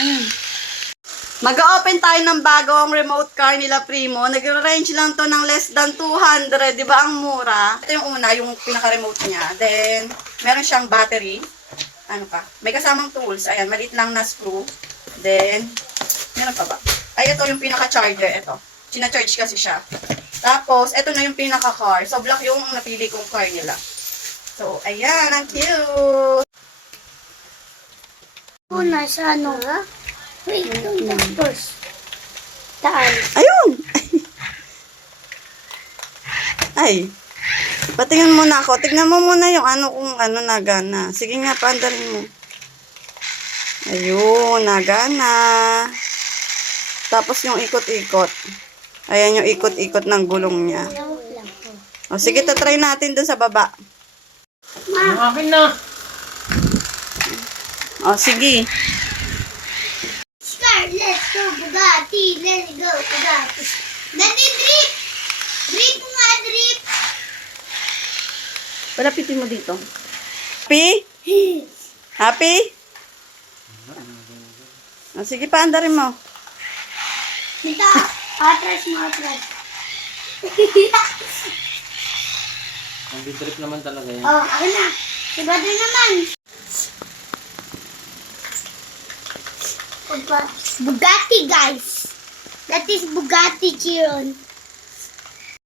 Ayun. Mag-open tayo ng bagong remote car nila Primo. Nag-range lang to ng less than 200. Di ba ang mura? Ito yung una, yung pinaka-remote niya. Then, meron siyang battery. Ano pa? May kasamang tools. Ayan, maliit lang na screw. Then, meron pa ba? Ay, ito yung pinaka-charger. Ito. Sina-charge kasi siya. Tapos, ito na yung pinaka-car. So, black yung napili kong car nila. So, ayan. Ang cute! Una sa ano? Wait, first. Taan. Ayun! Ay. Patingin muna ako. Tignan mo muna yung ano kung ano nagana. Sige nga, paandarin mo. Ayun, nagana. Tapos yung ikot-ikot. Ayan yung ikot-ikot ng gulong niya. O, sige, tatry natin dun sa baba. Ang akin na. O, sige. Let's go, Bugatti. Let's go, Bugatti. Dati drip. Drip nga, drip. Palapitin mo dito. Happy? Happy? O, sige, paandarin mo. Dito, atras mo, atras. Ang trip naman talaga yan. Oh, ako na. Si Badri naman. Bugatti, guys. That is Bugatti Chiron.